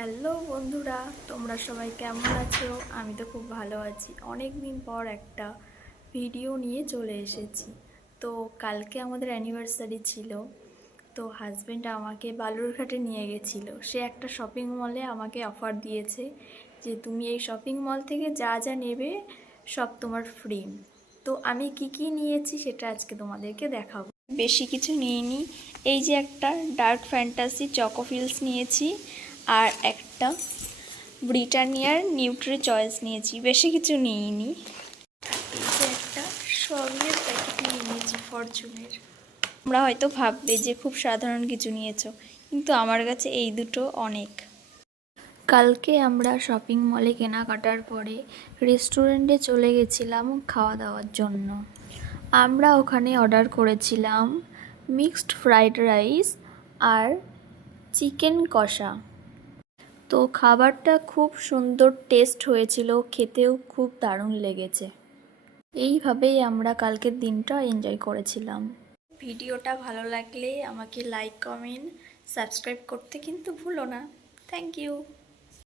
Hello বন্ধুরা, তোমরা সবাই কেমন আছো? আমি তো খুব ভালো আছি। অনেক দিন পর একটা ভিডিও নিয়ে চলে এসেছি। তো কালকে আমাদের অ্যানিভার্সারি ছিল। তো হাজব্যান্ড আমাকে বালুরঘাটে নিয়ে গেছিলো। সে একটা শপিং মলে আমাকে অফার দিয়েছে যে তুমি এই শপিং মল থেকে যা যা নেবে সব তোমার ফ্রি। তো আমি কি কি নিয়েছি সেটা আজকে তোমাদেরকে দেখাবো। বেশি কিছু নিইনি। এই যে একটা ডার্ক ফ্যান্টাসি চকোফিলস নিয়েছি, আর একটা ব্রিটানিয়ার নিউট্রি চয়েস নিয়েছি। বেশি কিছু নিইনি। এই যে একটা সবিনের প্যাকেট নিয়ে নিয়েছি ফরচুনের। তোমরা হয়তো ভাববে যে খুব সাধারণ কিছু নিয়েছো, কিন্তু আমার কাছে এই দুটো অনেক। কালকে আমরা শপিং মলে কেনাকাটার পরে রেস্টুরেন্টে চলে গেছিলাম খাওয়া দাওয়ার জন্য। আমরা ওখানে অর্ডার করেছিলাম মিক্সড ফ্রাইড রাইস আর চিকেন কষা। তো খাবারটা খুব সুন্দর টেস্ট হয়েছিল, খেতেও খুব দারুণ লেগেছে। এইভাবেই আমরা কালকের দিনটা এনজয় করেছিলাম। ভিডিওটা ভালো লাগলে আমাকে লাইক, কমেন্ট, সাবস্ক্রাইব করতে কিন্তু ভুলো না। Thank you.